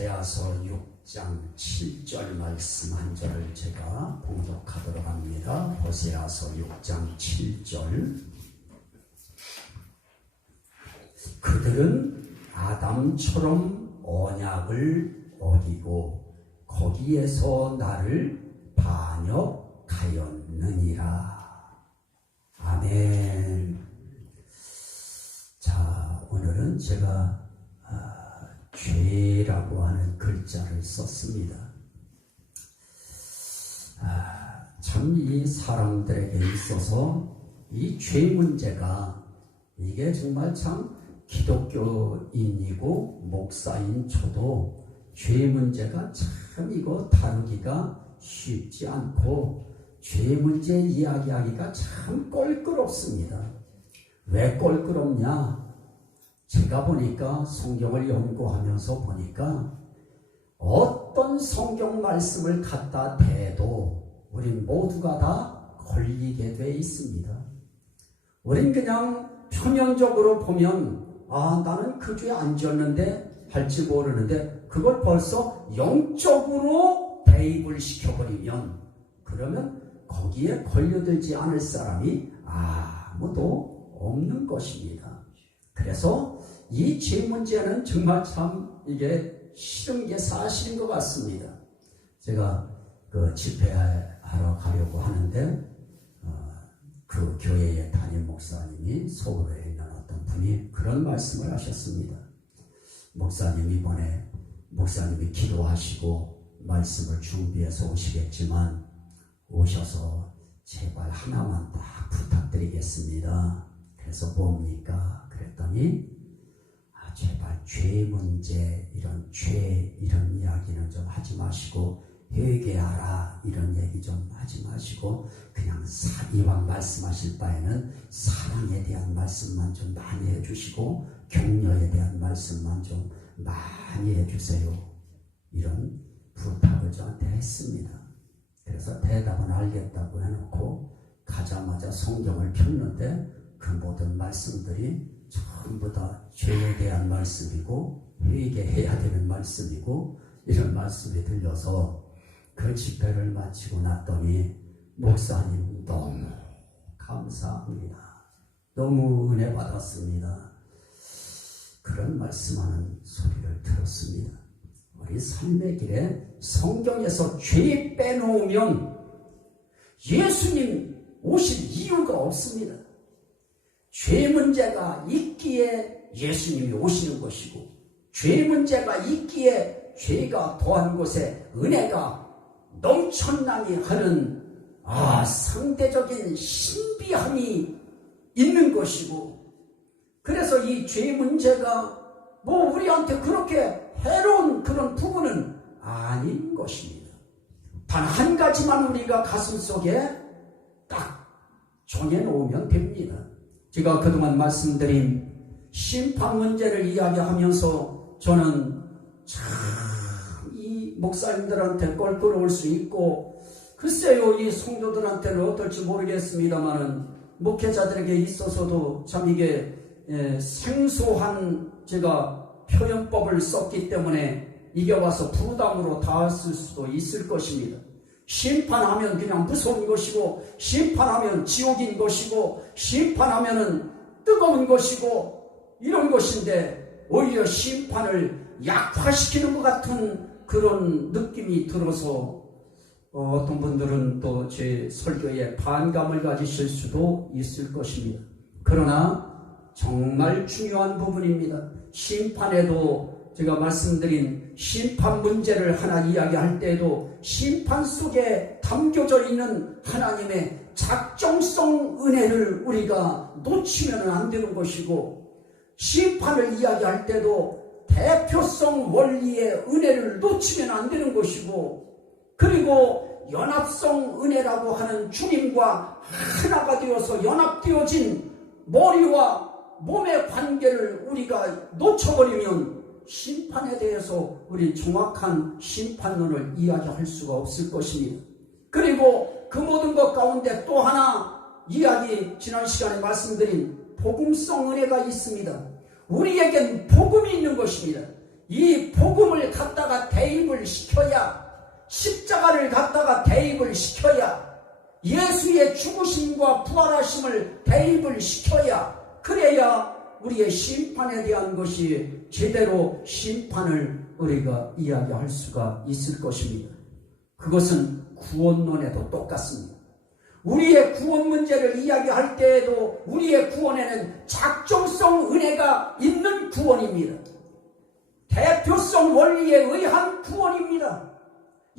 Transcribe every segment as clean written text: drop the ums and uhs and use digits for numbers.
호세아서 6장 7절 말씀 한 절을 제가 봉독하도록 합니다. 호세아서 6장 7절. 그들은 아담처럼 언약을 어기고 거기에서 나를 반역하였느니라. 아멘. 자, 오늘은 제가 죄라고 하는 글자를 썼습니다. 참 이 사람들에게 있어서 이 죄 문제가 이게 정말 참 기독교인이고 목사인 저도 죄 문제가 참 이거 다루기가 쉽지 않고 죄 문제 이야기하기가 참 껄끄럽습니다. 왜 껄끄럽냐? 제가 보니까 성경을 연구하면서 보니까 어떤 성경 말씀을 갖다 대도 우린 모두가 다 걸리게 돼 있습니다. 우린 그냥 표면적으로 보면 나는 그 죄 안 지었는데 할지 모르는데 그걸 벌써 영적으로 대입을 시켜버리면 그러면 거기에 걸려들지 않을 사람이 아무도 없는 것입니다. 그래서 이 죄 문제는 정말 참 이게 싫은 게 사실인 것 같습니다. 제가 그 집회하러 가려고 하는데 그 교회의 담임 목사님이 서울에 있는 어떤 분이 그런 말씀을 하셨습니다. 목사님 이번에 목사님이 기도하시고 말씀을 준비해서 오시겠지만 오셔서 제발 하나만 딱 부탁드리겠습니다. 그래서 뭡니까? 그랬더니 제발 죄 문제 이런 이야기는 좀 하지 마시고 회개하라 이런 얘기 좀 하지 마시고 그냥 이왕 말씀하실 바에는 사랑에 대한 말씀만 좀 많이 해주시고 격려에 대한 말씀만 좀 많이 해주세요. 이런 부탁을 저한테 했습니다. 그래서 대답은 알겠다고 해놓고 가자마자 성경을 폈는데 그 모든 말씀들이 전부 다 죄에 대한 말씀이고 회개해야 되는 말씀이고 이런 말씀이 들려서 그 집회를 마치고 났더니 목사님 너무 감사합니다. 너무 은혜 받았습니다. 그런 말씀하는 소리를 들었습니다. 우리 삶의 길에 성경에서 죄 빼놓으면 예수님 오실 이유가 없습니다. 죄 문제가 있기에 예수님이 오시는 것이고 죄 문제가 있기에 죄가 더한 곳에 은혜가 넘쳐나니 하는 상대적인 신비함이 있는 것이고 그래서 이 죄 문제가 우리한테 그렇게 해로운 그런 부분은 아닌 것입니다. 단 한 가지만 우리가 가슴속에 딱 정해놓으면 됩니다. 제가 그동안 말씀드린 심판 문제를 이야기하면서 저는 참 이 목사님들한테 껄끄러울 수 있고 글쎄요 이 성도들한테는 어떨지 모르겠습니다만은 목회자들에게 있어서도 참 이게 생소한 제가 표현법을 썼기 때문에 이게 와서 부담으로 닿았을 수도 있을 것입니다. 심판하면 그냥 무서운 것이고 심판하면 지옥인 것이고 심판하면은 뜨거운 것이고 이런 것인데 오히려 심판을 약화시키는 것 같은 그런 느낌이 들어서 어떤 분들은 또 제 설교에 반감을 가지실 수도 있을 것입니다. 그러나 정말 중요한 부분입니다. 심판에도 제가 말씀드린 심판 문제를 하나 이야기할 때에도 심판 속에 담겨져 있는 하나님의 작정성 은혜를 우리가 놓치면 안 되는 것이고 심판을 이야기할 때도 대표성 원리의 은혜를 놓치면 안 되는 것이고 그리고 연합성 은혜라고 하는 주님과 하나가 되어서 연합되어진 머리와 몸의 관계를 우리가 놓쳐버리면 심판에 대해서 우리 정확한 심판론을 이야기할 수가 없을 것입니다. 그리고 그 모든 것 가운데 또 하나 이야기 지난 시간에 말씀드린 복음성 은혜가 있습니다. 우리에겐 복음이 있는 것입니다. 이 복음을 갖다가 대입을 시켜야, 십자가를 갖다가 대입을 시켜야, 예수의 죽으심과 부활하심을 대입을 시켜야, 그래야 우리의 심판에 대한 것이 제대로 심판을 우리가 이야기할 수가 있을 것입니다. 그것은 구원론에도 똑같습니다. 우리의 구원 문제를 이야기할 때에도 우리의 구원에는 작정성 은혜가 있는 구원입니다. 대표성 원리에 의한 구원입니다.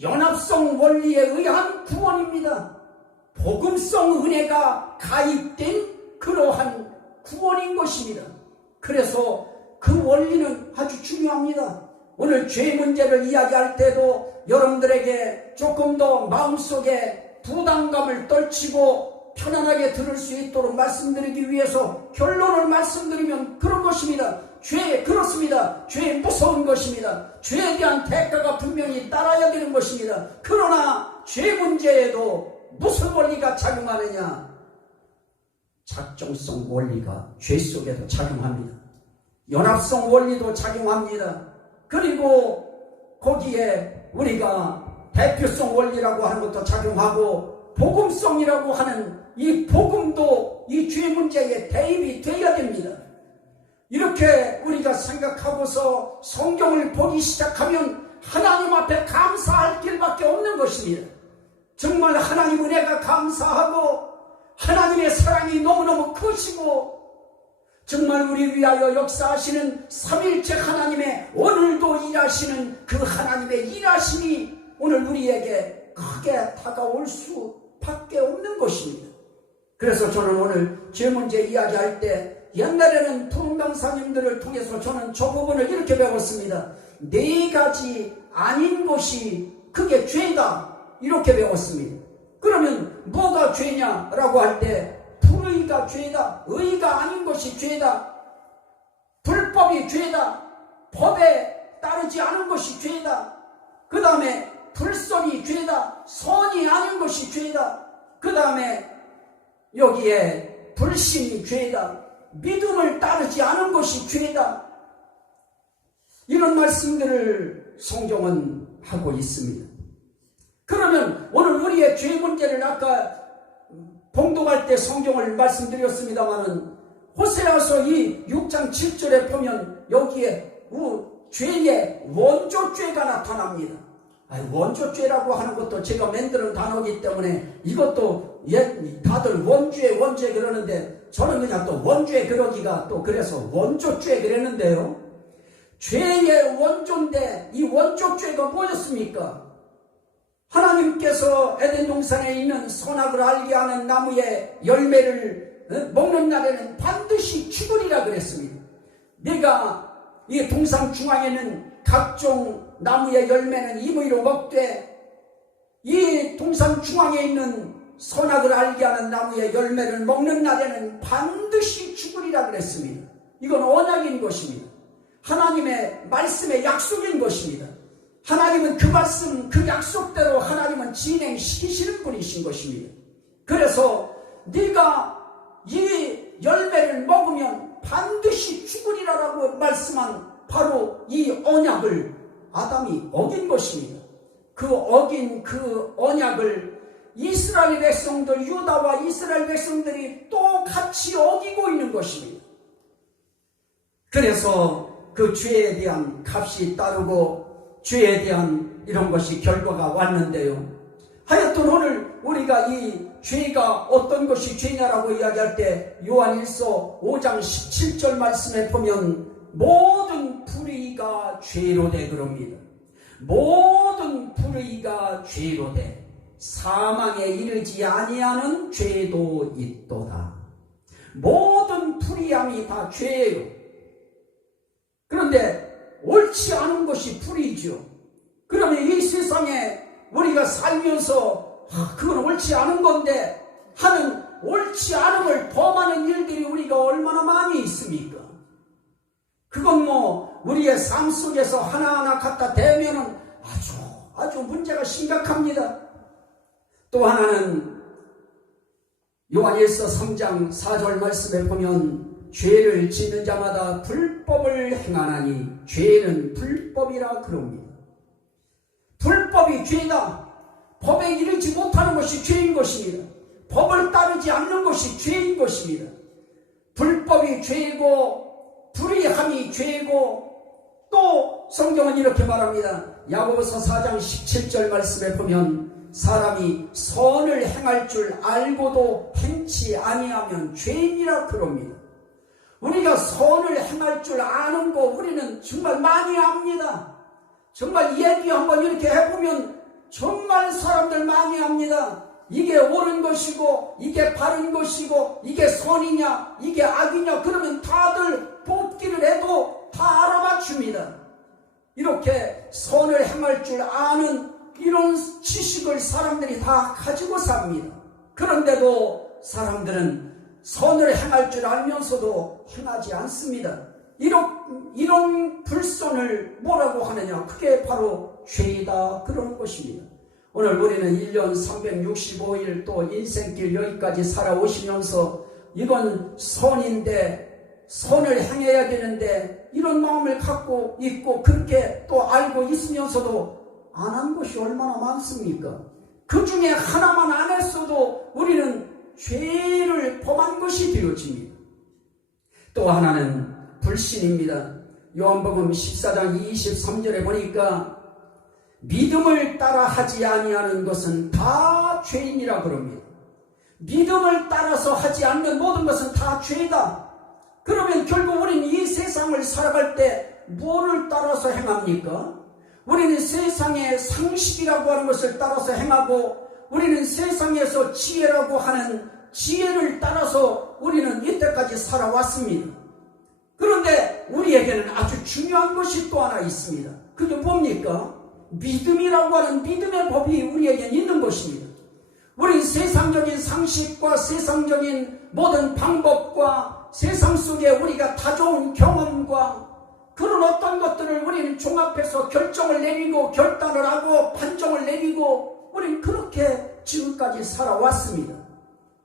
연합성 원리에 의한 구원입니다. 복음성 은혜가 가입된 그러한 구원인 것입니다. 그래서 그 원리는 아주 중요합니다. 오늘 죄 문제를 이야기할 때도 여러분들에게 조금 더 마음속에 부담감을 떨치고 편안하게 들을 수 있도록 말씀드리기 위해서 결론을 말씀드리면 그런 것입니다. 죄, 그렇습니다. 죄 무서운 것입니다. 죄에 대한 대가가 분명히 따라야 되는 것입니다. 그러나 죄 문제에도 무슨 원리가 작용하느냐? 작정성 원리가 죄 속에도 작용합니다. 연합성 원리도 작용합니다. 그리고 거기에 우리가 대표성 원리라고 하는 것도 작용하고 복음성이라고 하는 이 복음도 이 죄 문제에 대입이 되어야 됩니다. 이렇게 우리가 생각하고서 성경을 보기 시작하면 하나님 앞에 감사할 길밖에 없는 것입니다. 정말 하나님 은혜가 감사하고 하나님의 사랑이 너무너무 크시고 정말 우리 위하여 역사하시는 삼일째 하나님의 오늘도 일하시는 그 하나님의 일하심이 오늘 우리에게 크게 다가올 수밖에 없는 것입니다. 그래서 저는 오늘 죄 문제 이야기할 때 옛날에는 푸른강사님들을 통해서 저는 저 부분을 이렇게 배웠습니다. 네 가지 아닌 것이 그게 죄다 이렇게 배웠습니다. 그러면 뭐가 죄냐라고 할 때 불의가 죄다, 의가 아닌 것이 죄다, 불법이 죄다, 법에 따르지 않은 것이 죄다, 그 다음에 불선이 죄다, 선이 아닌 것이 죄다, 그 다음에 여기에 불신이 죄다, 믿음을 따르지 않은 것이 죄다. 이런 말씀들을 성경은 하고 있습니다. 그러면 오늘 우리의 죄 문제를 아까 봉독할 때 성경을 말씀드렸습니다마는 호세아서 이 6장 7절에 보면 여기에 죄의 원조죄가 나타납니다. 원조죄라고 하는 것도 제가 만드는 단어이기 때문에 이것도 다들 원죄 그러는데 저는 그냥 또 원죄 그러기가 또 그래서 원조죄 그랬는데요. 죄의 원조인데 이 원조죄가 뭐였습니까? 하나님께서 에덴 동산에 있는 선악을 알게 하는 나무의 열매를 먹는 날에는 반드시 죽으리라 그랬습니다. 내가 이 동산 중앙에 있는 각종 나무의 열매는 임의로 먹되 이 동산 중앙에 있는 선악을 알게 하는 나무의 열매를 먹는 날에는 반드시 죽으리라 그랬습니다. 이건 언약인 것입니다. 하나님의 말씀의 약속인 것입니다. 하나님은 그 말씀, 그 약속대로 하나님은 진행시키시는 분이신 것입니다. 그래서 네가 이 열매를 먹으면 반드시 죽으리라라고 말씀한 바로 이 언약을 아담이 어긴 것입니다. 그 어긴 그 언약을 이스라엘 백성들, 유다와 이스라엘 백성들이 또 같이 어기고 있는 것입니다. 그래서 그 죄에 대한 값이 따르고 죄에 대한 이런 것이 결과가 왔는데요. 하여튼 오늘 우리가 이 죄가 어떤 것이 죄냐라고 이야기할 때 요한일서 5장 17절 말씀에 보면 모든 불의가 죄로 돼 그럽니다. 모든 불의가 죄로 돼 사망에 이르지 아니하는 죄도 있도다. 모든 불의함이 다 죄예요. 그런데 옳지 않은 것이 불의죠. 그러면 이 세상에 우리가 살면서 그건 옳지 않은 건데 하는 옳지 않음을 범하는 일들이 우리가 얼마나 많이 있습니까? 그건 우리의 삶 속에서 하나하나 갖다 대면은 아주 문제가 심각합니다. 또 하나는 요한일서 3장 4절 말씀에 보면 죄를 짓는 자마다 불법을 행하나니 죄는 불법이라 그럽니다. 불법이 죄다. 법에 이르지 못하는 것이 죄인 것입니다. 법을 따르지 않는 것이 죄인 것입니다. 불법이 죄이고 불의함이 죄이고, 또 성경은 이렇게 말합니다. 야고보서 4장 17절 말씀에 보면 사람이 선을 행할 줄 알고도 행치 아니하면 죄인이라 그럽니다. 우리가 선을 행할 줄 아는 거 우리는 정말 많이 압니다. 정말 얘기 한번 이렇게 해보면 정말 사람들 많이 합니다. 이게 옳은 것이고 이게 바른 것이고 이게 선이냐 이게 악이냐 그러면 다들 뽑기를 해도 다 알아맞춥니다. 이렇게 선을 행할 줄 아는 이런 지식을 사람들이 다 가지고 삽니다. 그런데도 사람들은 선을 행할 줄 알면서도 행하지 않습니다. 이런 불선을 뭐라고 하느냐? 그게 바로 죄이다 그러는 것입니다. 오늘 우리는 1년 365일 또 인생길 여기까지 살아오시면서 이건 선인데 선을 행해야 되는데 이런 마음을 갖고 있고 그렇게 또 알고 있으면서도 안 한 것이 얼마나 많습니까? 그 중에 하나만 안 했어도 우리는 죄를 범한 것이 되어집니다. 또 하나는 불신입니다. 요한복음 14장 23절에 보니까 믿음을 따라 하지 아니하는 것은 다 죄인이라 그럽니다. 믿음을 따라서 하지 않는 모든 것은 다 죄다. 그러면 결국 우리는 이 세상을 살아갈 때 뭐를 따라서 행합니까? 우리는 세상의 상식이라고 하는 것을 따라서 행하고 우리는 세상에서 지혜라고 하는 지혜를 따라서 우리는 이때까지 살아왔습니다. 그런데 우리에게는 아주 중요한 것이 또 하나 있습니다. 그게 뭡니까? 믿음이라고 하는 믿음의 법이 우리에겐 있는 것입니다. 우린 세상적인 상식과 세상적인 모든 방법과 세상 속에 우리가 다져온 경험과 그런 어떤 것들을 우리는 종합해서 결정을 내리고 결단을 하고 판정을 내리고 우리는 그렇게 지금까지 살아왔습니다.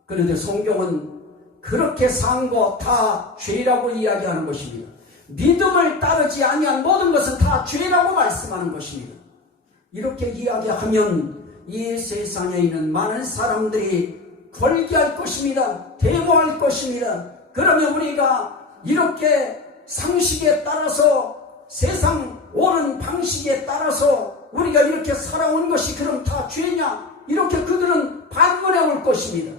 그런데 성경은 그렇게 산 거 다 죄라고 이야기하는 것입니다. 믿음을 따르지 아니한 모든 것은 다 죄라고 말씀하는 것입니다. 이렇게 이야기하면 이 세상에 있는 많은 사람들이 걸기할 것입니다. 데모할 것입니다. 그러면 우리가 이렇게 상식에 따라서 세상 옳은 방식에 따라서 우리가 이렇게 살아온 것이 그럼 다 죄냐? 이렇게 그들은 반문해 올 것입니다.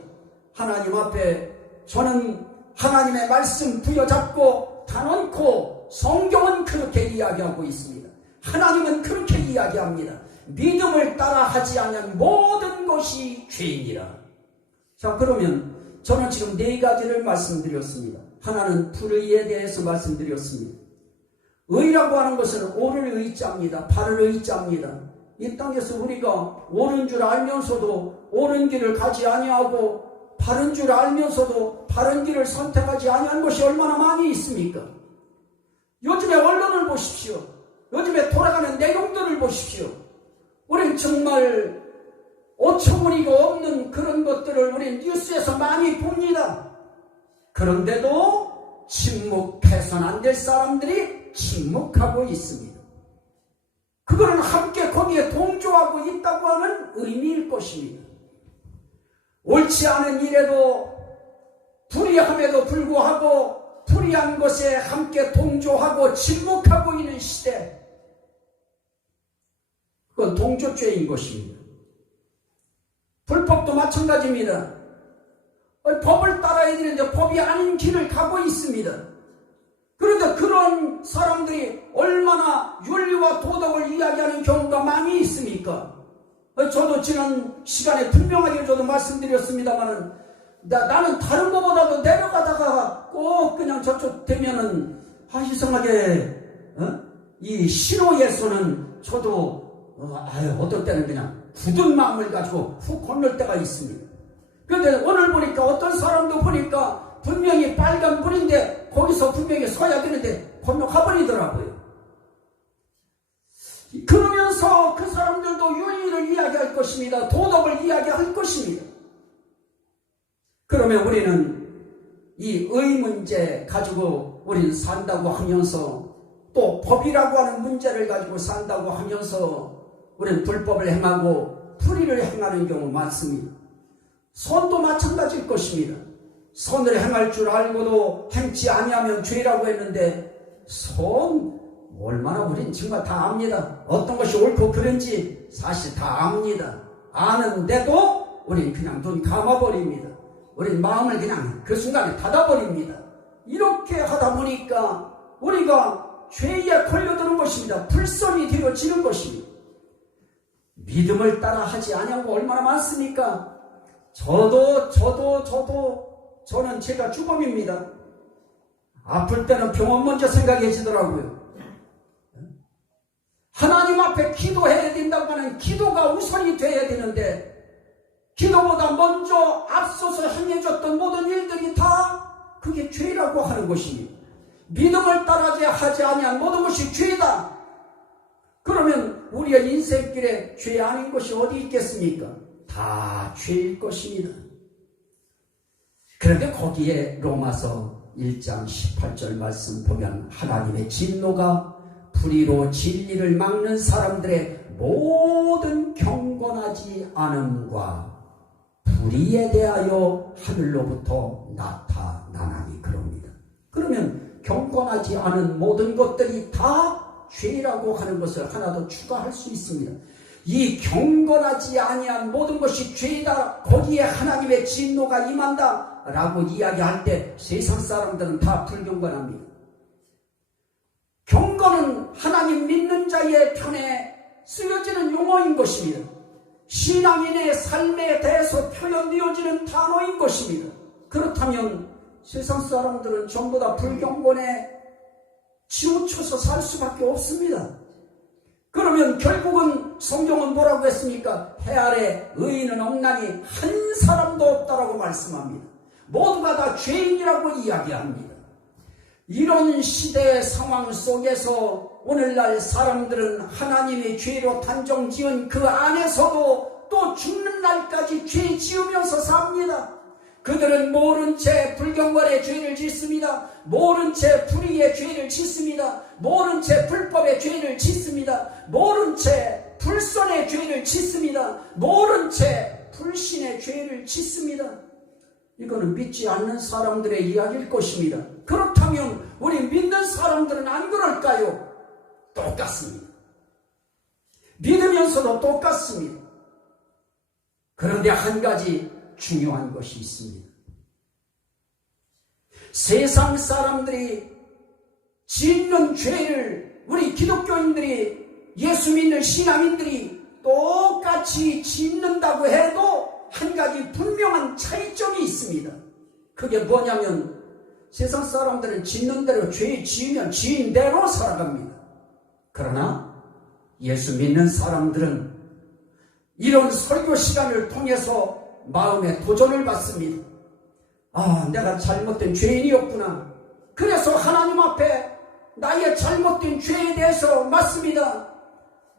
하나님 앞에 저는 하나님의 말씀 부여잡고 단언코 성경은 그렇게 이야기하고 있습니다. 하나님은 그렇게 이야기합니다. 믿음을 따라 하지 않은 모든 것이 죄이니라. 자, 그러면 저는 지금 네 가지를 말씀드렸습니다. 하나는 불의에 대해서 말씀드렸습니다. 의라고 하는 것은 옳을 의자입니다. 바를 의자입니다. 이 땅에서 우리가 옳은 줄 알면서도 옳은 길을 가지 아니하고 바른 줄 알면서도 바른 길을 선택하지 아니한 것이 얼마나 많이 있습니까? 요즘에 언론을 보십시오. 요즘에 돌아가는 내용들을 보십시오. 우린 정말 어처구니가 없는 그런 것들을 우린 뉴스에서 많이 봅니다. 그런데도 침묵해서는 안 될 사람들이 침묵하고 있습니다. 그거는 함께 거기에 동조하고 있다고 하는 의미일 것입니다. 옳지 않은 일에도 불의함에도 불구하고 불의한 것에 함께 동조하고 침묵하고 있는 시대, 그건 동조죄인 것입니다. 불법도 마찬가지입니다. 법을 따라야 되는데 법이 아닌 길을 가고 있습니다. 그런데 그런 사람들이 얼마나 윤리와 도덕을 이야기하는 경우가 많이 있습니까? 저도 지난 시간에 분명하게 저도 말씀드렸습니다만은 나는 다른 것보다도 내려가다가 꼭 그냥 저쪽 되면은 이상하게 이 신호에서는 저도 어떨 때는 그냥 굳은 마음을 가지고 훅 건널 때가 있습니다. 그런데 오늘 보니까 어떤 사람도 보니까 분명히 빨간 불인데 거기서 분명히 서야 되는데 건너가 버리더라고요. 그러면서 그 사람들도 윤리를 이야기할 것입니다. 도덕을 이야기할 것입니다. 그러면 우리는 이 의문제 가지고 우리는 산다고 하면서 또 법이라고 하는 문제를 가지고 산다고 하면서 우리는 불법을 행하고 불의를 행하는 경우 많습니다. 선도 마찬가지일 것입니다. 선을 행할 줄 알고도 행치 아니하면 죄라고 했는데 선 얼마나 우린 정말 다 압니다. 어떤 것이 옳고 그른지 사실 다 압니다. 아는데도 우린 그냥 눈 감아버립니다. 우린 마음을 그냥 그 순간에 닫아버립니다. 이렇게 하다 보니까 우리가 죄에 걸려드는 것입니다. 불선이 되어지는 것입니다. 믿음을 따라 하지 아니하고 얼마나 많습니까? 저는 제가 주범입니다. 아플 때는 병원 먼저 생각해지더라고요. 하나님 앞에 기도해야 된다고 하는 기도가 우선이 돼야 되는데 기도보다 먼저 앞서서 행해줬던 모든 일들이 다 그게 죄라고 하는 것입니다. 믿음을 따라지 하지 아니한 모든 것이 죄다. 그러면 우리의 인생길에 죄 아닌 것이 어디 있겠습니까? 다 죄일 것입니다. 그런데 거기에 로마서 1장 18절 말씀 보면 하나님의 진노가 불의로 진리를 막는 사람들의 모든 경건하지 않음과 불의에 대하여 하늘로부터 나타나나니 그럽니다. 그러면 경건하지 않은 모든 것들이 다 죄라고 하는 것을 하나 더 추가할 수 있습니다. 이 경건하지 아니한 모든 것이 죄이다. 거기에 하나님의 진노가 임한다 라고 이야기할 때 세상 사람들은 다 불경건합니다. 경건은 하나님 믿는 자의 편에 쓰여지는 용어인 것입니다. 신앙인의 삶에 대해서 표현되어지는 단어인 것입니다. 그렇다면 세상 사람들은 전부 다 불경건에 치우쳐서 살 수밖에 없습니다. 그러면 결국은 성경은 뭐라고 했습니까? 해 아래 의인은 없나니 한 사람도 없다라고 말씀합니다. 모두가 다 죄인이라고 이야기합니다. 이런 시대의 상황 속에서 오늘날 사람들은 하나님의 죄로 단정지은 그 안에서도 또 죽는 날까지 죄 지으면서 삽니다. 그들은 모른 채 불경건의 죄를 짓습니다. 모른 채 불의의 죄를 짓습니다. 모른 채 불법의 죄를 짓습니다. 모른 채 불선의 죄를 짓습니다. 모른 채 불신의 죄를 짓습니다. 이거는 믿지 않는 사람들의 이야기일 것입니다. 그렇다면 우리 믿는 사람들은 안 그럴까요? 똑같습니다. 믿으면서도 똑같습니다. 그런데 한 가지 중요한 것이 있습니다. 세상 사람들이 짓는 죄를 우리 기독교인들이 예수 믿는 신앙인들이 똑같이 짓는다고 해도 한 가지 분명한 차이점이 있습니다. 그게 뭐냐면 세상 사람들은 짓는 대로 죄 지으면 지은 대로 살아갑니다. 그러나 예수 믿는 사람들은 이런 설교 시간을 통해서 마음에 도전을 받습니다. 아, 내가 잘못된 죄인이었구나. 그래서 하나님 앞에 나의 잘못된 죄에 대해서 맞습니다.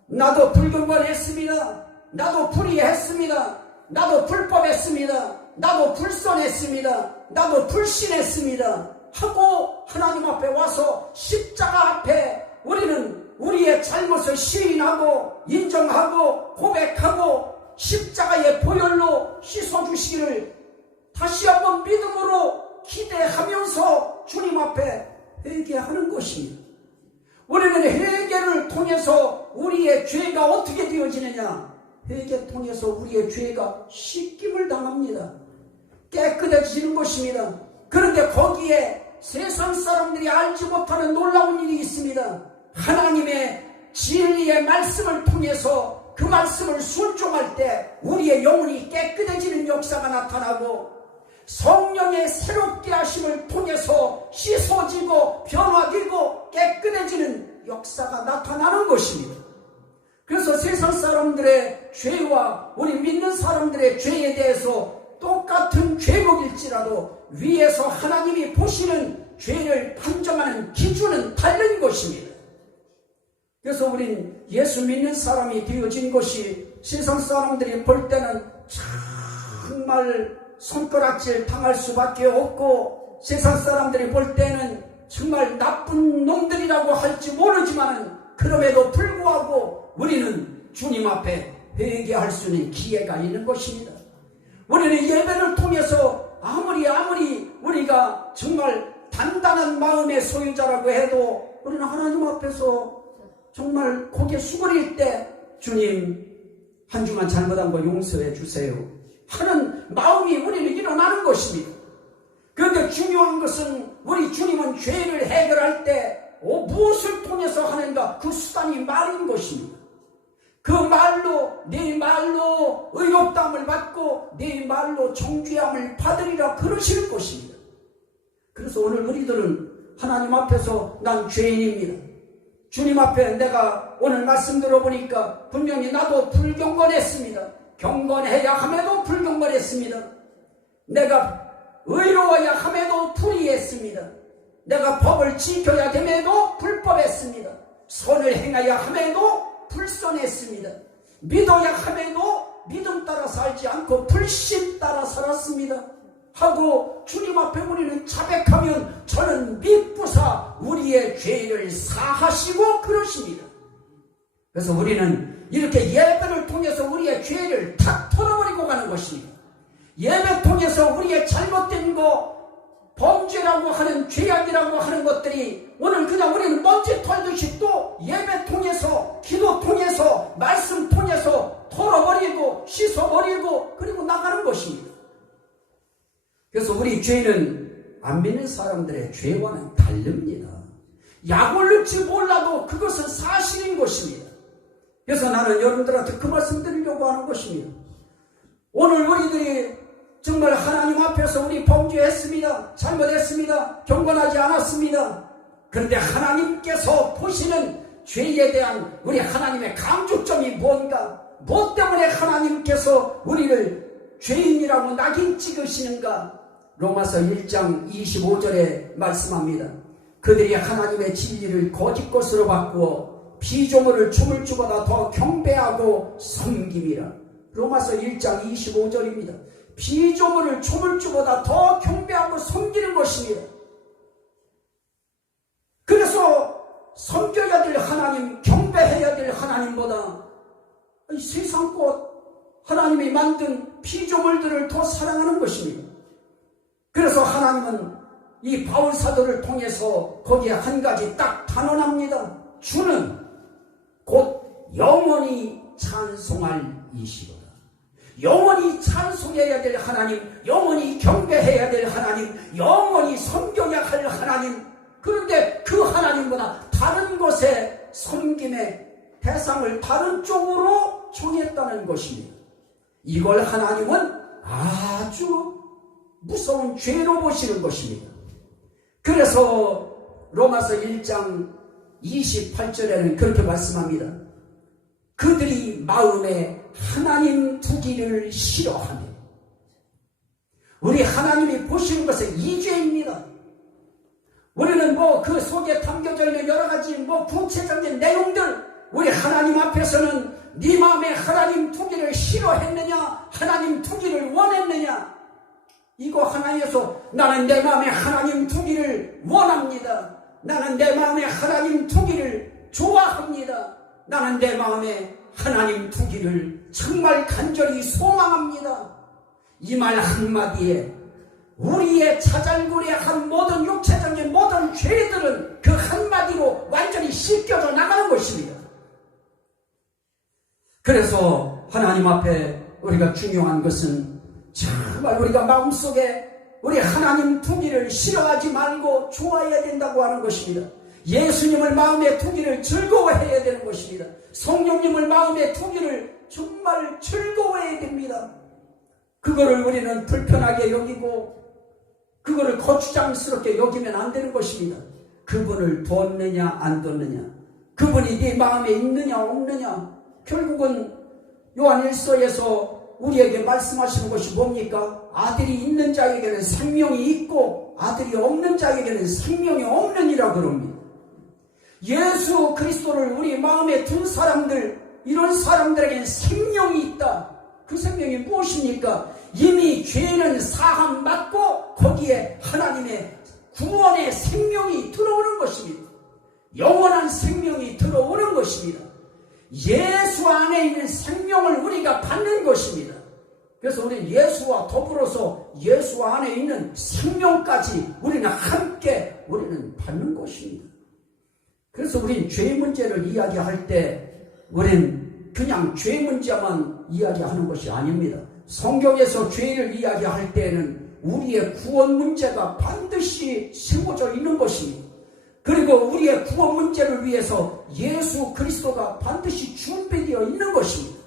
나도 불경건했습니다. 나도 불의했습니다. 나도 불법했습니다. 나도 불선했습니다. 나도 불신했습니다. 하고 하나님 앞에 와서 십자가 앞에 우리는 우리의 잘못을 시인하고 인정하고 고백하고 십자가의 보혈로 씻어주시기를 다시 한번 믿음으로 기대하면서 주님 앞에 회개하는 것입니다. 우리는 회개를 통해서 우리의 죄가 어떻게 되어지느냐? 회개 통해서 우리의 죄가 씻김을 당합니다. 깨끗해지는 것입니다. 그런데 거기에 세상 사람들이 알지 못하는 놀라운 일이 있습니다. 하나님의 진리의 말씀을 통해서 그 말씀을 순종할 때 우리의 영혼이 깨끗해지는 역사가 나타나고 성령의 새롭게 하심을 통해서 씻어지고 변화되고 깨끗해지는 역사가 나타나는 것입니다. 그래서 세상 사람들의 죄와 우리 믿는 사람들의 죄에 대해서 똑같은 죄목일지라도 위에서 하나님이 보시는 죄를 판정하는 기준은 다른 것입니다. 그래서 우린 예수 믿는 사람이 되어진 것이 세상 사람들이 볼 때는 정말 손가락질 당할 수밖에 없고 세상 사람들이 볼 때는 정말 나쁜 놈들이라고 할지 모르지만 그럼에도 불구하고 우리는 주님 앞에 회개할 수 있는 기회가 있는 것입니다. 우리는 예배를 통해서 아무리 우리가 정말 단단한 마음의 소유자라고 해도 우리는 하나님 앞에서 정말 고개 수그릴 때 주님 한 주만 잘못한 거 용서해 주세요 하는 마음이 우리는 일어나는 것입니다. 그런데 중요한 것은 우리 주님은 죄를 해결할 때 무엇을 통해서 하는가? 그 수단이 말인 것입니다. 그 말로 네 말로 의롭다함을 받고 네 말로 정죄함을 받으리라 그러실 것입니다. 그래서 오늘 우리들은 하나님 앞에서 난 죄인입니다. 주님 앞에 내가 오늘 말씀 들어보니까 분명히 나도 불경건했습니다. 경건해야 함에도 불경건했습니다. 내가 의로워야 함에도 불의했습니다. 내가 법을 지켜야 됨에도 불법했습니다. 선을 행해야 함에도 불선했습니다. 믿어야 함에도 믿음 따라 살지 않고 불신 따라 살았습니다. 하고 주님 앞에 우리는 자백하면 저는 미쁘사 우리의 죄를 사하시고 그러십니다. 그래서 우리는 이렇게 예배를 통해서 우리의 죄를 탁 털어버리고 가는 것입니다. 예배 통해서 우리의 잘못된 거, 범죄라고 하는 죄악이라고 하는 것들이 오늘 그냥 우리는 먼지 털듯이 또 예배 통해서, 기도 통해서, 말씀 통해서 털어버리고 씻어버리고 그리고 나가는 것입니다. 그래서 우리 죄는 안 믿는 사람들의 죄와는 다릅니다. 약을 넣지 몰라도 그것은 사실인 것입니다. 그래서 나는 여러분들한테 그 말씀 드리려고 하는 것입니다. 오늘 우리들이 정말 하나님 앞에서 우리 범죄했습니다. 잘못했습니다. 경건하지 않았습니다. 그런데 하나님께서 보시는 죄에 대한 우리 하나님의 강조점이 뭔가? 무엇 때문에 하나님께서 우리를 죄인이라고 낙인 찍으시는가? 로마서 1장 25절에 말씀합니다. 그들이 하나님의 진리를 거짓 것으로 바꾸어 피조물을 춤을 추보다 더 경배하고 섬김이라. 로마서 1장 25절입니다. 피조물을 춤을 추보다 더 경배하고 섬기는 것입니다. 그래서 섬겨야 될 하나님, 경배해야 될 하나님보다 세상 것 하나님이 만든 피조물들을 더 사랑하는 것입니다. 그래서 하나님은 이 바울 사도를 통해서 거기에 한 가지 딱 단언합니다. 주는 곧 영원히 찬송할 이시로다. 영원히 찬송해야 될 하나님, 영원히 경배해야 될 하나님, 영원히 섬겨야 할 하나님. 그런데 그 하나님보다 다른 곳에 섬김의 대상을 다른 쪽으로 정했다는 것입니다. 이걸 하나님은 아주 무서운 죄로 보시는 것입니다. 그래서 로마서 1장 28절에는 그렇게 말씀합니다. 그들이 마음에 하나님 두기를 싫어하며. 우리 하나님이 보시는 것은 이 죄입니다. 우리는 그 속에 담겨져 있는 여러 가지 구체적인 내용들, 우리 하나님 앞에서는 네 마음에 하나님 두기를 싫어했느냐, 하나님 두기를 원했느냐, 이거 하나에서 나는 내 마음에 하나님 두기를 원합니다. 나는 내 마음에 하나님 두기를 좋아합니다. 나는 내 마음에 하나님 두기를 정말 간절히 소망합니다. 이 말 한마디에 우리의 자잘구레한 모든 육체적인 모든 죄들은 그 한마디로 완전히 씻겨져 나가는 것입니다. 그래서 하나님 앞에 우리가 중요한 것은 정말 우리가 마음속에 우리 하나님 두기를 싫어하지 말고 좋아해야 된다고 하는 것입니다. 예수님을 마음에 두기를 즐거워해야 되는 것입니다. 성령님을 마음에 두기를 정말 즐거워해야 됩니다. 그거를 우리는 불편하게 여기고 그거를 거추장스럽게 여기면 안 되는 것입니다. 그분을 뒀느냐 안 뒀느냐, 그분이 네 마음에 있느냐 없느냐, 결국은 요한 1서에서 우리에게 말씀하시는 것이 뭡니까? 아들이 있는 자에게는 생명이 있고 아들이 없는 자에게는 생명이 없느니라 그럽니다. 예수 그리스도를 우리 마음에 둔 사람들, 이런 사람들에게는 생명이 있다. 그 생명이 무엇입니까? 이미 죄는 사함받고 거기에 하나님의 구원의 생명이 들어오는 것입니다. 영원한 생명이 들어오는 것입니다. 예수 안에 있는 생명을 우리가 받는 것입니다. 그래서 우리는 예수와 더불어서 예수 안에 있는 생명까지 우리는 함께 우리는 받는 것입니다. 그래서 우리는 죄 문제를 이야기할 때 우리는 그냥 죄 문제만 이야기하는 것이 아닙니다. 성경에서 죄를 이야기할 때는 우리의 구원 문제가 반드시 세워져 있는 것입니다. 그리고 우리의 구원 문제를 위해서 예수 그리스도가 반드시 준비되어 있는 것입니다.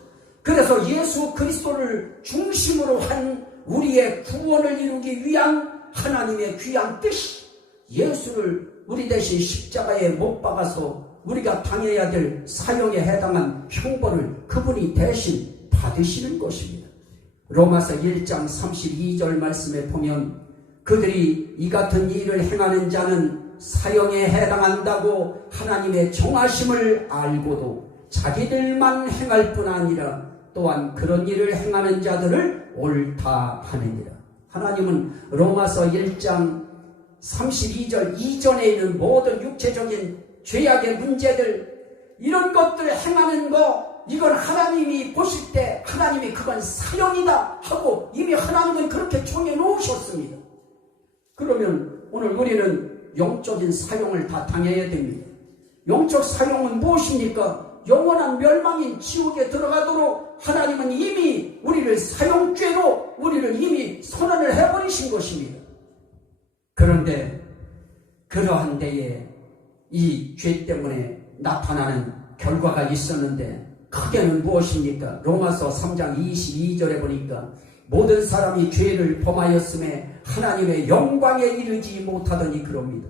그래서 예수 그리스도를 중심으로 한 우리의 구원을 이루기 위한 하나님의 귀한 뜻이 예수를 우리 대신 십자가에 못 박아서 우리가 당해야 될 사형에 해당한 형벌을 그분이 대신 받으시는 것입니다. 로마서 1장 32절 말씀에 보면 그들이 이 같은 일을 행하는 자는 사형에 해당한다고 하나님의 정하심을 알고도 자기들만 행할 뿐 아니라 또한 그런 일을 행하는 자들을 옳다 하느니라. 하나님은 로마서 1장 32절 이전에 있는 모든 육체적인 죄악의 문제들 이런 것들을 행하는 거 이건 하나님이 보실 때 하나님이 그건 사형이다 하고 이미 하나님은 그렇게 정해놓으셨습니다. 그러면 오늘 우리는 영적인 사형을 다 당해야 됩니다. 영적 사형은 무엇입니까? 영원한 멸망인 지옥에 들어가도록 하나님은 이미 우리를 사형죄로 우리를 이미 선언을 해버리신 것입니다. 그런데 그러한 데에 이 죄 때문에 나타나는 결과가 있었는데 크게는 무엇입니까? 로마서 3장 22절에 보니까 모든 사람이 죄를 범하였음에 하나님의 영광에 이르지 못하더니 그럽니다.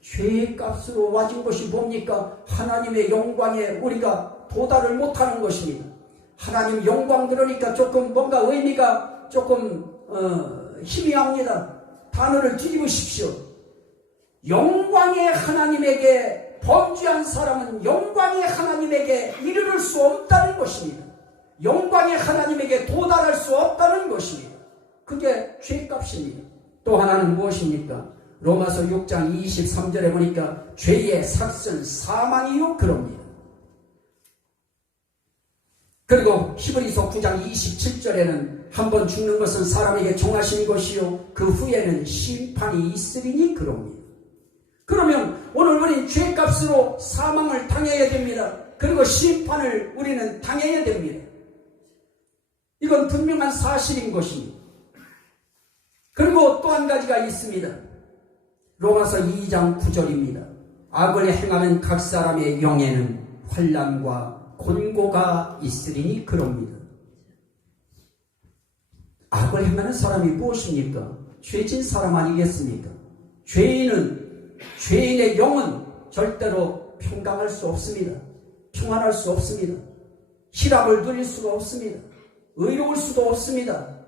죄의 값으로 와진 것이 뭡니까? 하나님의 영광에 우리가 도달을 못하는 것입니다. 하나님 영광 들으니까 조금 뭔가 의미가 조금 희미합니다. 단어를 뒤집으십시오. 영광의 하나님에게 범죄한 사람은 영광의 하나님에게 이르를 수 없다는 것입니다. 영광의 하나님에게 도달할 수 없다는 것입니다. 그게 죄값입니다. 또 하나는 무엇입니까? 로마서 6장 23절에 보니까 죄의 삭은 사망이요 그럽니다. 그리고 히브리서 9장 27절에는 한번 죽는 것은 사람에게 정하신 것이요 그 후에는 심판이 있으리니 그럽니다. 그러면 오늘 우리는 죄값으로 사망을 당해야 됩니다. 그리고 심판을 우리는 당해야 됩니다. 이건 분명한 사실인 것입니다. 그리고 또 한 가지가 있습니다. 로마서 2장 9절입니다. 악을 행하는 각 사람의 영에는 환난과 곤고가 있으리니 그럽니다. 악을 행하는 사람이 무엇입니까? 죄진 사람 아니겠습니까? 죄인의 영은 절대로 평강할 수 없습니다. 평안할 수 없습니다. 희락을 누릴 수가 없습니다. 의로울 수도 없습니다.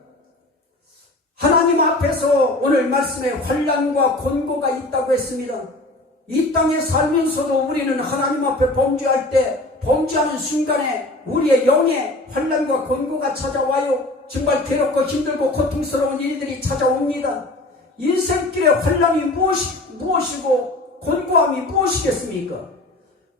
하나님 앞에서 오늘 말씀에 환난과 곤고가 있다고 했습니다. 이 땅에 살면서도 우리는 하나님 앞에 범죄할 때 범죄하는 순간에 우리의 영에 환난과 곤고가 찾아와요. 정말 괴롭고 힘들고 고통스러운 일들이 찾아옵니다. 인생길의 환난이 무엇이고 곤고함이 무엇이겠습니까?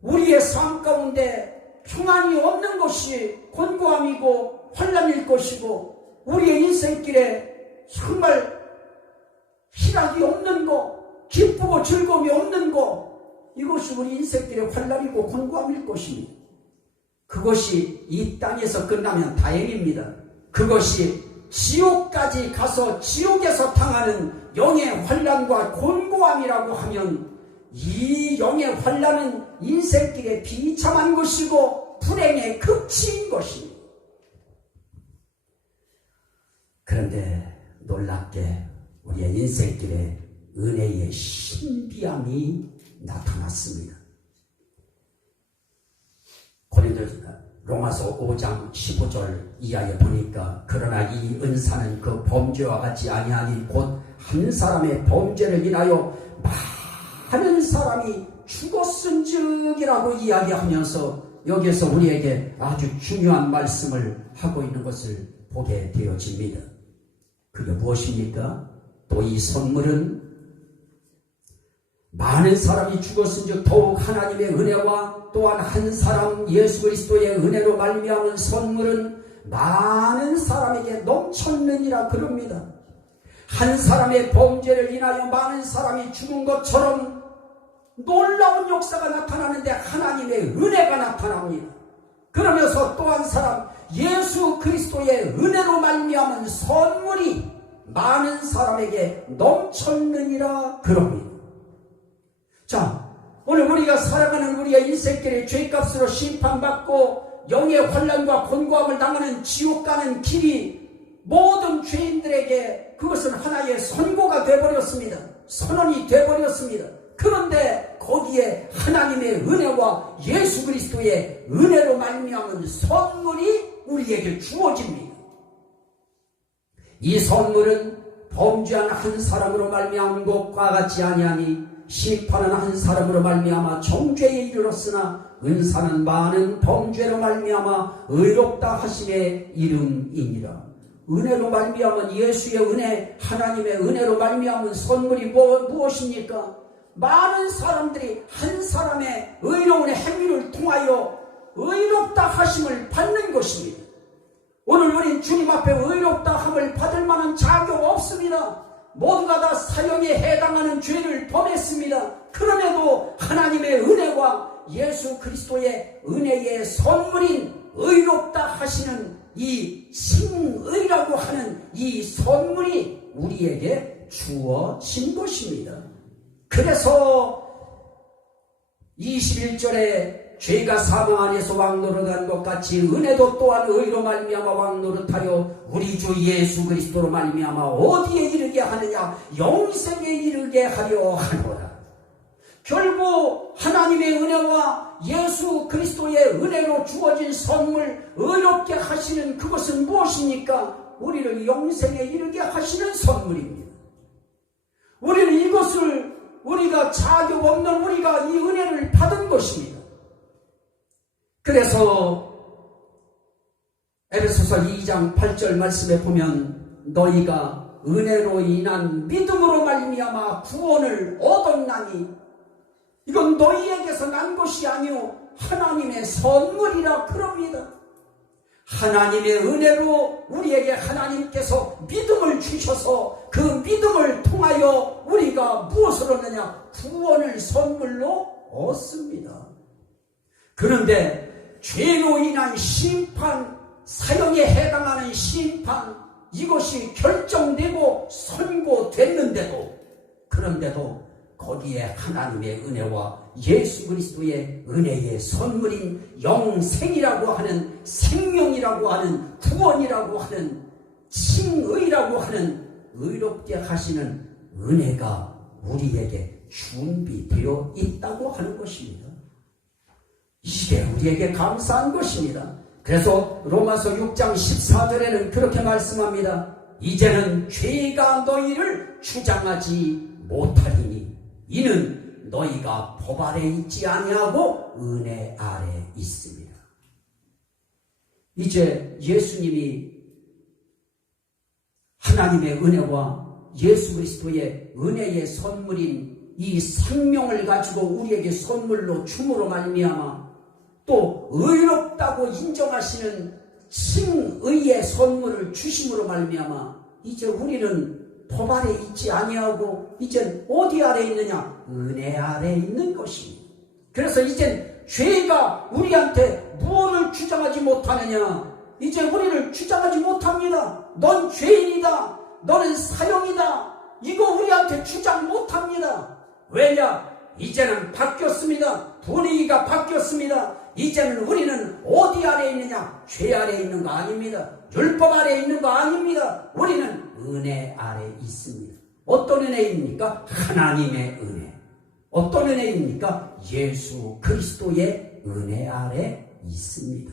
우리의 삶 가운데 평안이 없는 것이 곤고함이고 환난일 것이고 우리의 인생길에 정말 희락이 없는 것, 기쁘고 즐거움이 없는 것, 이것이 우리 인생길의 환난이고 곤고함일 것입니다. 그것이 이 땅에서 끝나면 다행입니다. 그것이 지옥까지 가서 지옥에서 당하는 영의 환난과 곤고함이라고 하면 이 영의 환난은 인생길에 비참한 것이고 불행의 극치인 것입니다. 그런데 놀랍게 우리의 인생길에 은혜의 신비함이 나타났습니다. 로마서 5장 15절 이하에 보니까 그러나 이 은사는 그 범죄와 같이 아니하니 곧 한 사람의 범죄를 인하여 많은 사람이 죽었은즉이라고 이야기하면서 여기에서 우리에게 아주 중요한 말씀을 하고 있는 것을 보게 되어집니다. 그게 무엇입니까? 또 이 선물은 많은 사람이 죽었은즉 더욱 하나님의 은혜와 또한 한 사람 예수 그리스도의 은혜로 말미암은 선물은 많은 사람에게 넘쳤느니라 그럽니다. 한 사람의 범죄를 인하여 많은 사람이 죽은 것처럼 놀라운 역사가 나타나는데 하나님의 은혜가 나타납니다. 그러면서 또 한 사람 예수 그리스도의 은혜로 말미암은 선물이 많은 사람에게 넘쳤느니라 그럽니다. 자, 오늘 우리가 살아가는 우리의 인생길에 죄값으로 심판받고 영의 환난과 곤고함을 당하는 지옥 가는 길이 모든 죄인들에게 그것은 하나의 선고가 되어버렸습니다. 선언이 되어버렸습니다. 그런데 거기에 하나님의 은혜와 예수 그리스도의 은혜로 말미암은 선물이 우리에게 주어집니다. 이 선물은 범죄한 한 사람으로 말미암은 것과 같지 아니하니 심판은 한 사람으로 말미암아 정죄에 이르렀으나 은사는 많은 범죄로 말미암아 의롭다 하심의 이름이니라. 은혜로 말미암은 예수의 은혜, 하나님의 은혜로 말미암은 선물이 무엇입니까? 많은 사람들이 한 사람의 의로운 행위를 통하여 의롭다 하심을 받는 것입니다. 오늘 우린 주님 앞에 의롭다 함을 받을 만한 자격 없습니다. 모두가 다 사형에 해당하는 죄를 범했습니다. 그럼에도 하나님의 은혜와 예수 그리스도의 은혜의 선물인 의롭다 하시는 이 칭의라고 하는 이 선물이 우리에게 주어진 것입니다. 그래서 21절에 죄가 사망 안에서 왕노릇한 것 같이 은혜도 또한 의로 말미암아 왕노릇하여 우리 주 예수 그리스도로 말미암아 어디에 이르게 하느냐? 영생에 이르게 하려 하노라. 결국 하나님의 은혜와 예수 그리스도의 은혜로 주어진 선물, 의롭게 하시는 그것은 무엇입니까? 우리를 영생에 이르게 하시는 선물입니다. 우리는 이것을 우리가 자격 없는 우리가 이 은혜를 받은 것입니다. 그래서 에베소서 2장 8절 말씀에 보면 너희가 은혜로 인한 믿음으로 말미암아 구원을 얻었나니 이건 너희에게서 난 것이 아니오 하나님의 선물이라 그럽니다. 하나님의 은혜로 우리에게 하나님께서 믿음을 주셔서 그 믿음을 통하여 우리가 무엇을 얻느냐? 구원을 선물로 얻습니다. 그런데 죄로 인한 심판, 사형에 해당하는 심판, 이것이 결정되고 선고됐는데도, 그런데도 거기에 하나님의 은혜와 예수 그리스도의 은혜의 선물인 영생이라고 하는, 생명이라고 하는, 구원이라고 하는, 칭의라고 하는 의롭게 하시는 은혜가 우리에게 준비되어 있다고 하는 것입니다. 이게 우리에게 감사한 것입니다. 그래서 로마서 6장 14절에는 그렇게 말씀합니다. 이제는 죄가 너희를 주장하지 못하리니 이는 너희가 법 아래 있지 아니하고 은혜 아래 있습니다. 이제 예수님이 하나님의 은혜와 예수 그리스도의 은혜의 선물인 이 생명을 가지고 우리에게 선물로 줌으로 말미암아 또 의롭다고 인정하시는 칭의의 선물을 주심으로 말미암아 이제 우리는 법 아래 있지 아니하고 이젠 어디 아래 있느냐? 은혜 아래 있는 것입니다. 그래서 이젠 죄가 우리한테 무엇을 주장하지 못하느냐? 이제 우리를 주장하지 못합니다. 넌 죄인이다. 너는 사형이다. 이거 우리한테 주장 못합니다. 왜냐? 이제는 바뀌었습니다. 분위기가 바뀌었습니다. 이제는 우리는 어디 아래 있느냐? 죄 아래 있는 거 아닙니다. 율법 아래 있는 거 아닙니다. 우리는 은혜 아래 있습니다. 어떤 은혜입니까? 하나님의 은혜. 어떤 은혜입니까? 예수 그리스도의 은혜 아래 있습니다.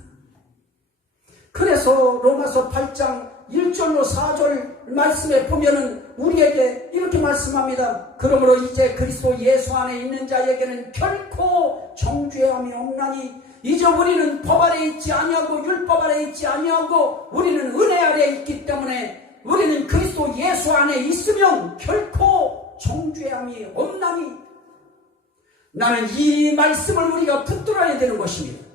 그래서 로마서 8장 1절로 4절 말씀에 보면은 우리에게 이렇게 말씀합니다. 그러므로 이제 그리스도 예수 안에 있는 자에게는 결코 정죄함이 없나니 이제 우리는 법 아래 있지 아니하고 율법 아래 있지 아니하고 우리는 은혜 아래 있기 때문에 우리는 그리스도 예수 안에 있으면 결코 정죄함이 없나니, 나는 이 말씀을 우리가 붙들어야 되는 것입니다.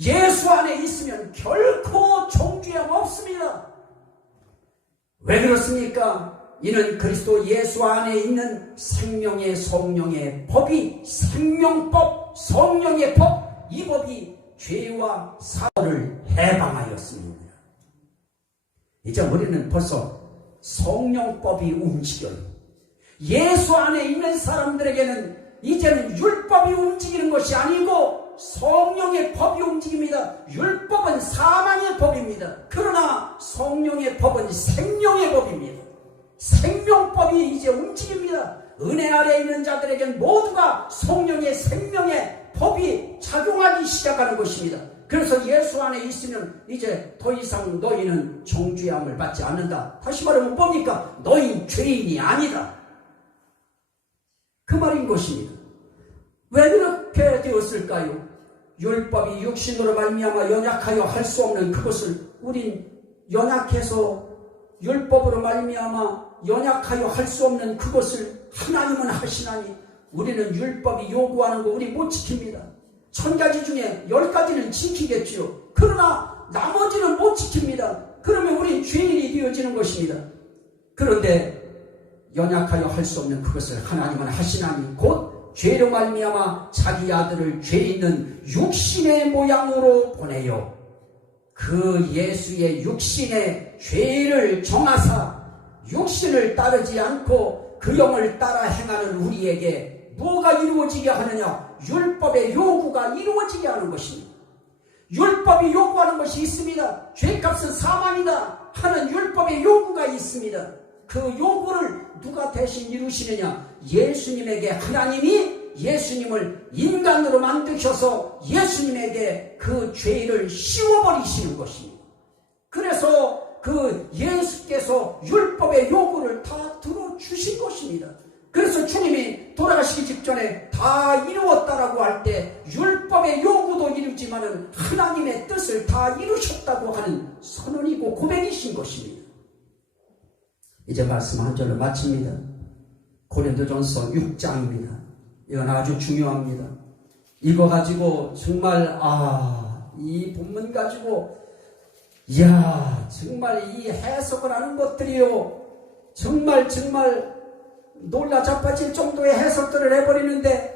예수 안에 있으면 결코 정죄함 없습니다. 왜 그렇습니까? 이는 그리스도 예수 안에 있는 생명의 성령의 법이, 생명법, 성령의 법, 이 법이 죄와 사고를 해방하였습니다. 이제 우리는 벌써 성령법이 움직여요. 예수 안에 있는 사람들에게는 이제는 율법이 움직이는 것이 아니고 성령의 법이 움직입니다. 율법은 사망의 법입니다. 그러나 성령의 법은 생명의 법입니다. 생명법이 이제 움직입니다. 은혜 아래에 있는 자들에게는 모두가 성령의 생명의 법이 작용하기 시작하는 것입니다. 그래서 예수 안에 있으면 이제 더 이상 너희는 정죄함을 받지 않는다. 다시 말하면 뭡니까? 너희 죄인이 아니다. 그 말인 것입니다. 왜 그렇게 되었을까요? 율법이 육신으로 말미암아 연약하여 할 수 없는 그것을 우린 연약해서 율법으로 말미암아 연약하여 할 수 없는 그것을 하나님은 하시나니 우리는 율법이 요구하는 거 우리 못 지킵니다. 1000가지 중에 10가지는 지키겠지요. 그러나 나머지는 못 지킵니다. 그러면 우린 죄인이 되어지는 것입니다. 그런데 연약하여 할 수 없는 그것을 하나님은 하시나니 곧 죄로 말미암아 자기 아들을 죄 있는 육신의 모양으로 보내요. 그 예수의 육신의 죄를 정하사 육신을 따르지 않고 그 영을 따라 행하는 우리에게 뭐가 이루어지게 하느냐? 율법의 요구가 이루어지게 하는 것입니다. 율법이 요구하는 것이 있습니다. 죄값은 사망이다 하는 율법의 요구가 있습니다. 그 요구를 누가 대신 이루시느냐? 예수님에게 하나님이 예수님을 인간으로 만드셔서 예수님에게 그 죄를 씌워버리시는 것입니다. 그래서 그 예수께서 율법의 요구를 다 들어주신 것입니다. 그래서 주님이 돌아가시기 직전에 다 이루었다라고 할 때 율법의 요구도 이루지만은 하나님의 뜻을 다 이루셨다고 하는 선언이고 고백이신 것입니다. 이제 말씀 한 절로 마칩니다. 고린도전서 6장입니다. 이건 아주 중요합니다. 이거 가지고 정말 이 본문 가지고 정말 이 해석을 하는 것들이요 정말 놀라 자빠질 정도의 해석들을 해버리는데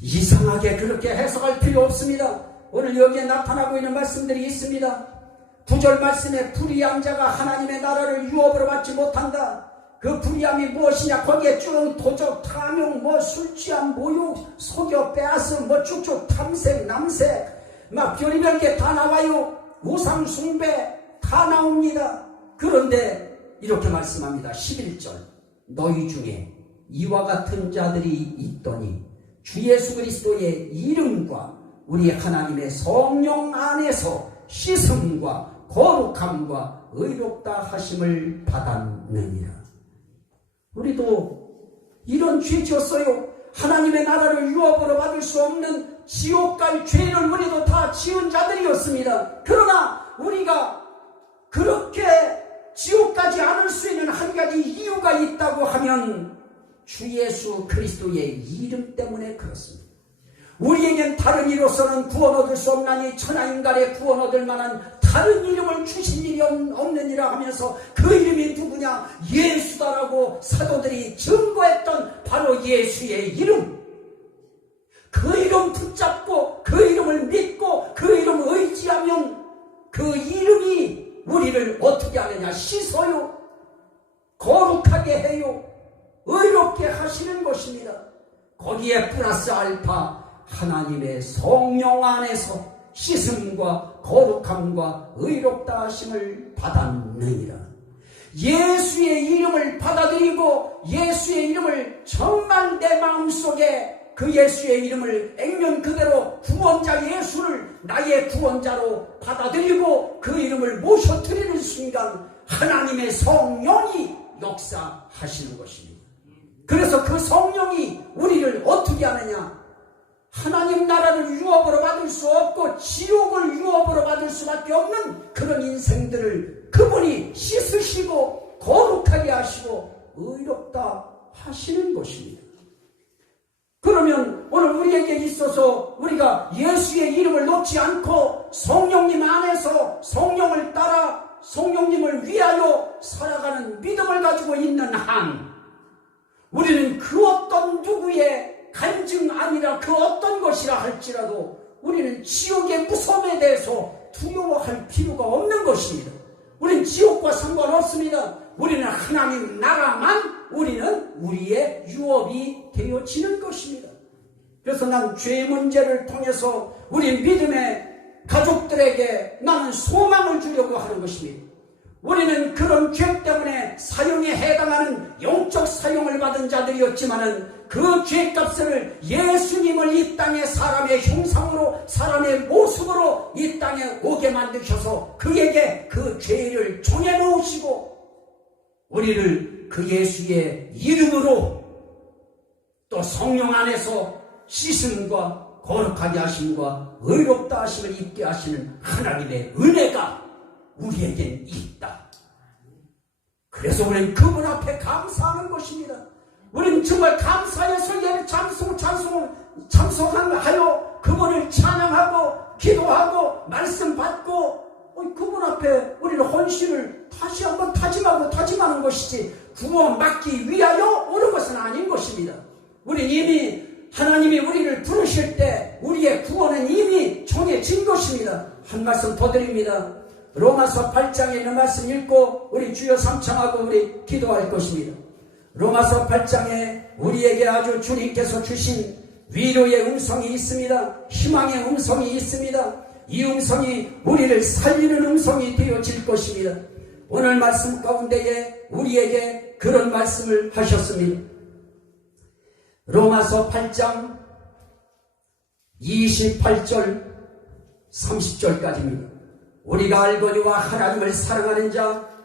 이상하게 그렇게 해석할 필요 없습니다. 오늘 여기에 나타나고 있는 말씀들이 있습니다. 9절 말씀에 불의한 자가 하나님의 나라를 유업으로 받지 못한다. 그 불의함이 무엇이냐? 거기에 쭉 도적, 탐욕, 술 취함, 모욕, 속여, 빼앗음, 쭉쭉 탐색, 남색, 막 별의별 게 다 나와요. 우상 숭배 다 나옵니다. 그런데 이렇게 말씀합니다. 11절 너희 중에 이와 같은 자들이 있더니 주 예수 그리스도의 이름과 우리 하나님의 성령 안에서 씻음과 거룩함과 의롭다 하심을 받았느니라. 우리도 이런 죄 지었어요. 하나님의 나라를 유업으로 받을 수 없는 지옥 갈 죄를 우리도 다 지은 자들이었습니다. 그러나 우리가 그렇게 지옥 가지 않을 수 있는 한 가지 이유가 있다고 하면 주 예수 그리스도의 이름 때문에 그렇습니다. 우리에겐 다른 이로서는 구원 얻을 수 없나니 천하인간의 구원 얻을 만한 다른 이름을 주신 일이 없느니라 하면서 그 이름이 누구냐? 예수다라고 사도들이 증거했던 바로 예수의 이름. 그 이름 붙잡고 그 이름을 믿고 그 이름을 의지하면 그 이름이 우리를 어떻게 하느냐? 씻어요. 거룩하게 해요. 의롭게 하시는 것입니다. 거기에 플러스 알파 하나님의 성령 안에서 씻음과 거룩함과 의롭다 하심을 받았느니라. 예수의 이름을 받아들이고 예수의 이름을 정말 내 마음속에 그 예수의 이름을 액면 그대로 구원자 예수를 나의 구원자로 받아들이고 그 이름을 모셔드리는 순간 하나님의 성령이 역사하시는 것입니다. 그래서 그 성령이 우리를 어떻게 하느냐? 하나님 나라를 유업으로 받을 수 없고 지옥을 유업으로 받을 수밖에 없는 그런 인생들을 그분이 씻으시고 거룩하게 하시고 의롭다 하시는 것입니다. 그러면 오늘 우리에게 있어서 우리가 예수의 이름을 놓지 않고 성령님 안에서 성령을 따라 성령님을 위하여 살아가는 믿음을 가지고 있는 한, 우리는 그 어떤 누구의 간증 아니라 그 어떤 것이라 할지라도 우리는 지옥의 무서움에 대해서 두려워할 필요가 없는 것입니다. 우리는 지옥과 상관없습니다. 우리는 하나님 나라만 우리는 우리의 유업이 되어지는 것입니다. 그래서 난 죄 문제를 통해서 우리 믿음의 가족들에게 나는 소망을 주려고 하는 것입니다. 우리는 그런 죄 때문에 사형에 해당하는 영적 사형을 받은 자들이었지만은 그 죄값을 예수님을 이 땅에 사람의 형상으로 사람의 모습으로 이 땅에 오게 만드셔서 그에게 그 죄를 정해놓으시고 우리를 그 예수의 이름으로 또 성령 안에서 씻음과 거룩하게 하심과 의롭다 하심을 입게 하시는 하나님의 은혜가 우리에겐 있다. 그래서 우리는 그분 앞에 감사하는 것입니다. 우리는 정말 감사해서 예배 참석하여 그분을 찬양하고 기도하고 말씀 받고 그분 앞에 우리는 헌신을 다시 한번 다짐하는 것이지 구원받기 위하여 오는 것은 아닌 것입니다. 우리는 이미 하나님이 우리를 부르실 때 우리의 구원은 이미 정해진 것입니다. 한 말씀 더 드립니다. 로마서 8장에 있는 말씀 읽고 우리 주여 삼창하고 우리 기도할 것입니다. 로마서 8장에 우리에게 아주 주님께서 주신 위로의 음성이 있습니다. 희망의 음성이 있습니다. 이 음성이 우리를 살리는 음성이 되어질 것입니다. 오늘 말씀 가운데에 우리에게 그런 말씀을 하셨습니다. 로마서 8장 28절 30절까지입니다. 우리가 알거니와 하나님을 사랑하는 자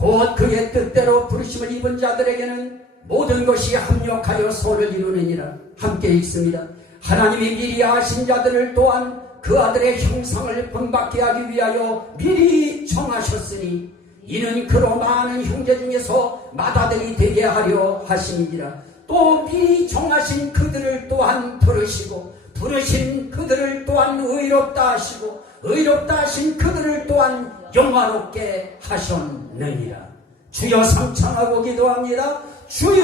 곧 그의 뜻대로 부르심을 입은 자들에게는 모든 것이 합력하여 선을 이루느니라. 함께 읽습니다. 하나님이 미리 아신 자들을 또한 그 아들의 형상을 본받게 하기 위하여 미리 정하셨으니 이는 그로 많은 형제 중에서 맏아들이 되게 하려 하심이니라. 또 미리 정하신 그들을 또한 부르시고 부르신 그들을 또한 의롭다 하시고 의롭다 하신 그들을 또한 영화롭게 하셨느니라. 주여 삼창하고 기도합니다. 주여